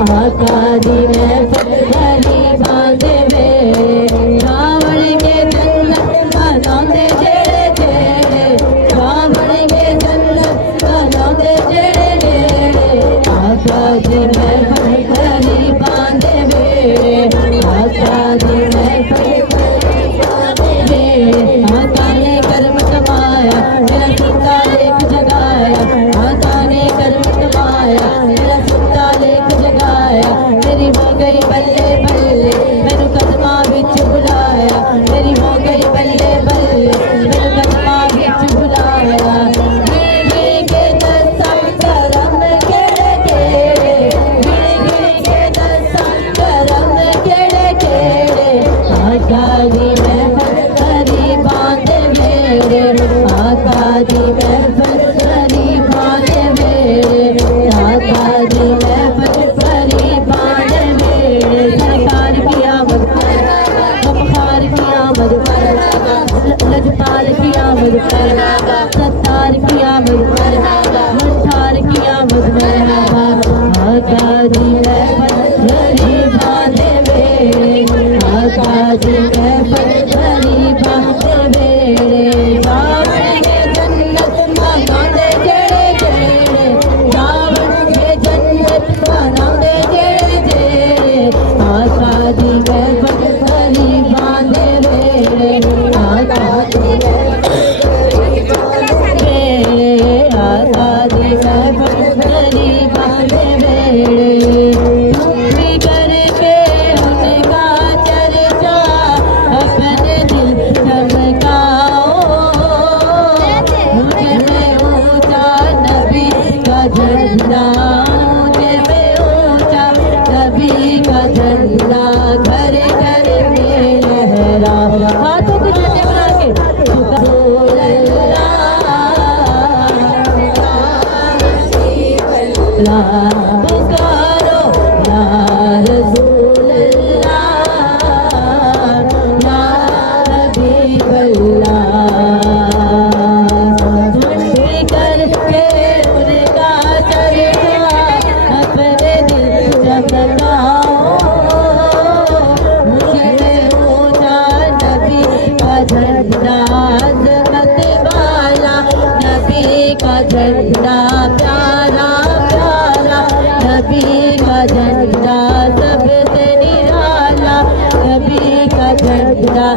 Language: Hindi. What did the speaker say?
आका दी महफिल भरी बांधे वे रावण के जन्नत बनांदे जेड़े जेड़े रावण के जन्नत बनांदे जेड़े जेड़े आका दी महफिल भरी बांधे वे आका दी महफिल भरी बांधे वे आका ने कर्म कमाया मेरा सुता लेख जगाया आका ने कर्म कमाया मेरा सुता लेख जगाया मेरी हो गई बल्ले बल्ले मैनू कदमा विच बुलाया मेरी हो गई बल्ले बल्ले मैनू कदमा विच बुलाया गिण के दसां करम केड़े केड़े गिण के दसां करम केड़े केड़े आका दी महफिल भरी बांधे मेरे आका दी महफिल भरी बांधे मेरे आका दी महफिल भरी बांधे मेरे सरकार की आमद पर गमखार की आमद पर लजपाल की आमद पर सत्तार की आमद पर मठार की आमद पर आका दी महफिल भरी बांधे मेरे आका दी महफिल भरी बांधे मेरे रावण के जन्नत बनांदे जेड़े जेड़े रावण के जन्नत बनांदे जेड़े जेड़े आका दी महफिल भरी बांधे मेरे आका दी महफिल आका दी महफिल भरी बांधे मेरे भी करके उनका चर्चा अपने दिल चमकाओ मुझे में ऊंचा नबी का झंडा मुझे में ऊंचा नबी का झंडा घर घर में लहरा हाथों को झंडे बना के रसूल अल्लाह पुकारो या रसूल अल्लाह या हबीब अल्लाह करके उनका चर्चा अपने दिल चमकाओ मुझे में ऊंचा नबी का झंडा अज़मत वाला नबी का झंडा प्यारा प्यारा नबी का झंडा सबसे निराला नबी का झंडा